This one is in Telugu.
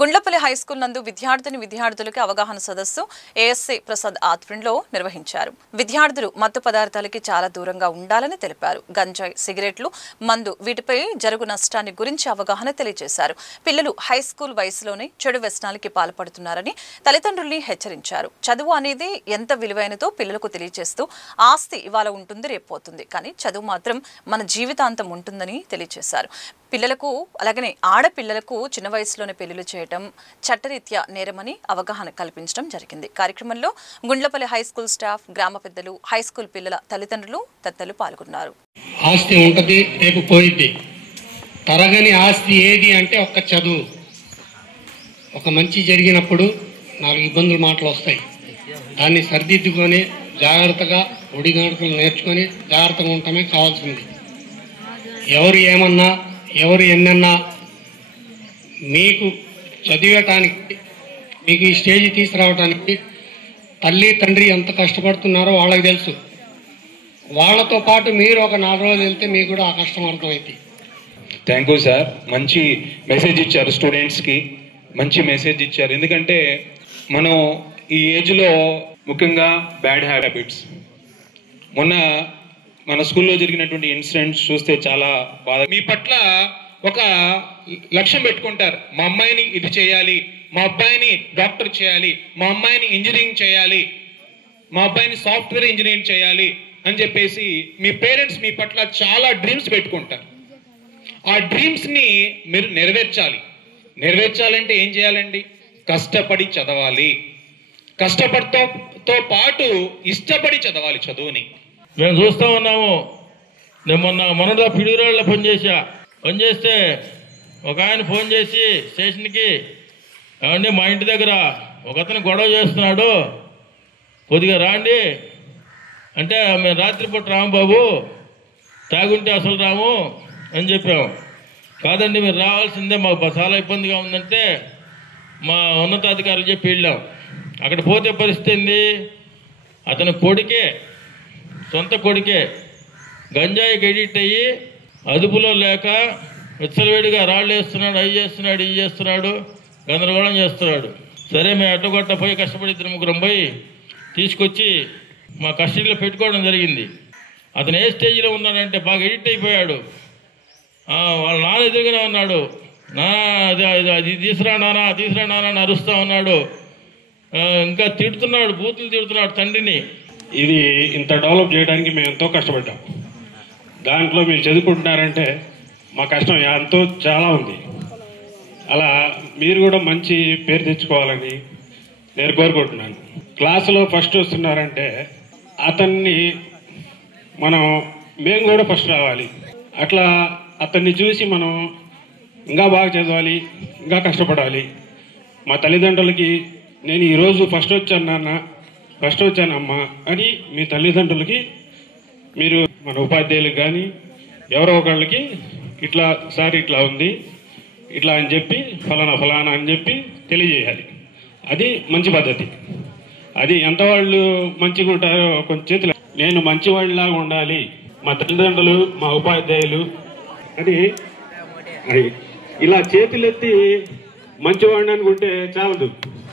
గుండ్లపల్లి హైస్కూల్ నందు విద్యార్థులకు అవగాహన సదస్సు ఏఎస్ఐ ప్రసాద్ ఆధ్వర్యంలో నిర్వహించారు. విద్యార్థులు మత్తు పదార్థాలకి చాలా దూరంగా ఉండాలని తెలిపారు. గంజాయి, సిగరెట్లు, మందు వీటిపై జరుగు నష్టాన్ని గురించి అవగాహన తెలియజేశారు. పిల్లలు హైస్కూల్ వయసులోనే చెడు వ్యసనాలకి పాల్పడుతున్నారని తల్లిదండ్రుల్ని హెచ్చరించారు. చదువు అనేది ఎంత విలువైనదో పిల్లలకు తెలియజేస్తూ ఆస్తి ఇవాళ ఉంటుంది, రేపు పోతుంది, కానీ చదువు మాత్రం మన జీవితాంతం ఉంటుందని తెలియజేశారు. పిల్లలకు అలాగనే ఆడపిల్లలకు చిన్న వయసులోనే పెళ్లిలు చేయడం చట్టరీత్యా నేరమని అవగాహన కల్పించడం జరిగింది. కార్యక్రమంలో గుండ్లపల్లి హైస్కూల్ స్టాఫ్, గ్రామ పెద్దలు, హైస్కూల్ పిల్లల తల్లిదండ్రులు తదితరులు పాల్గొన్నారు. ఆస్తి ఉంటది, రేపు పోయిద్ది. తరగని ఆస్తి ఏది అంటే ఒక్క చదువు. ఒక మంచి జరిగినప్పుడు 4 ఇబ్బందులు మాటలు వస్తాయి. దాన్ని సరిదిద్దుకొని జాగ్రత్తగా ఒడిగాడుకలు నేర్చుకొని జాగ్రత్తగా ఉండటమే కావాల్సింది. ఎవరు ఏమన్నా, ఎవరు ఎన్నన్నా మీకు చదివటానికి, మీకు ఈ స్టేజ్ తీసుకురావడానికి తల్లి తండ్రి ఎంత కష్టపడుతున్నారో వాళ్ళకి తెలుసు. వాళ్ళతో పాటు మీరు ఒక 4 రోజులు వెళ్తే మీకు కూడా ఆ కష్టం అర్థమైంది. Thank you sir. మంచి మెసేజ్ ఇచ్చారు, స్టూడెంట్స్కి మంచి మెసేజ్ ఇచ్చారు. ఎందుకంటే మనం ఈ ఏజ్లో ముఖ్యంగా బ్యాడ్ హ్యాబిట్స్, మొన్న మన స్కూల్లో జరిగినటువంటి ఇన్సిడెంట్స్ చూస్తే చాలా బాధ. మీ పట్ల ఒక లక్ష్యం పెట్టుకుంటారు, మా అమ్మాయిని ఇది చేయాలి, మా అబ్బాయిని డాక్టర్ చేయాలి, మా అమ్మాయిని ఇంజనీరింగ్ చేయాలి, మా అబ్బాయిని సాఫ్ట్వేర్ ఇంజనీరింగ్ చేయాలి అని చెప్పేసి మీ పేరెంట్స్ మీ పట్ల చాలా డ్రీమ్స్ పెట్టుకుంటారు. ఆ డ్రీమ్స్ని మీరు నెరవేర్చాలంటే ఏం చేయాలండి? కష్టపడి చదవాలి. కష్టపడితో పాటు ఇష్టపడి చదవాలి చదువుని. మేము చూస్తూ ఉన్నాము. నేను మొన్నదా పిడుగురాళ్ళలో పనిచేస్తే ఒక ఆయన ఫోన్ చేసి స్టేషన్కి, ఏమండి మా ఇంటి దగ్గర ఒక అతను గొడవ చేస్తున్నాడు, కొద్దిగా రాండి అంటే, మేము రాత్రిపూట రాము బాబు, తాగుంటే అసలు రాము అని చెప్పాము. కాదండి మీరు రావాల్సిందే, మాకు చాలా ఇబ్బందిగా ఉందంటే మా ఉన్నతాధికారులు చెప్పి వెళ్ళాం. అక్కడ పోతే పరిస్థితి ఏంది? అతని సొంత కొడుకే గంజాయికి ఎడిట్ అయ్యి అదుపులో లేక విచ్చలవేడిగా రాళ్ళు వేస్తున్నాడు, అవి చేస్తున్నాడు, ఇవి చేస్తున్నాడు, గందరగోళం చేస్తున్నాడు. సరే మేము అడ్డగొట్ట పోయి కష్టపడి 3 పోయి తీసుకొచ్చి మా కస్టడీలో పెట్టుకోవడం జరిగింది. అతను ఏ స్టేజ్లో ఉన్నాడంటే బాగా ఎడిట్ అయిపోయాడు. వాళ్ళ నాన్న ఎదురుగానే ఉన్నాడు, అది తీసురా నాన్న అని అరుస్తూ ఉన్నాడు. ఇంకా తిడుతున్నాడు, బూతులు తిడుతున్నాడు తండ్రిని. ఇది ఇంత డెవలప్ చేయడానికి మేము ఎంతో కష్టపడ్డాం. దాంట్లో మీరు చదువుకుంటున్నారంటే మా కష్టం ఎంతో చాలా ఉంది. అలా మీరు కూడా మంచి పేరు తెచ్చుకోవాలని నేను కోరుకుంటున్నాను. క్లాసులో ఫస్ట్ వస్తున్నారంటే అతన్ని మేము కూడా ఫస్ట్ రావాలి. అట్లా అతన్ని చూసి మనం ఇంకా బాగా చదవాలి, ఇంకా కష్టపడాలి. మా తల్లిదండ్రులకి నేను ఈరోజు ఫస్ట్ వచ్చానమ్మా అని మీ తల్లిదండ్రులకి మీరు మన ఉపాధ్యాయులకు కానీ ఎవరో ఒకళ్ళకి ఇట్లా సార్ ఇట్లా ఉంది ఇట్లా అని చెప్పి ఫలానా అని చెప్పి తెలియజేయాలి. అది మంచి పద్ధతి. అది ఎంత వాళ్ళు మంచిగా ఉంటారో కొంచెం చేతులు, నేను మంచివాళ్ళలాగా ఉండాలి, మా తల్లిదండ్రులు మా ఉపాధ్యాయులు అని ఇలా చేతులెత్తి మంచివాడిని అనుకుంటే చాలదు.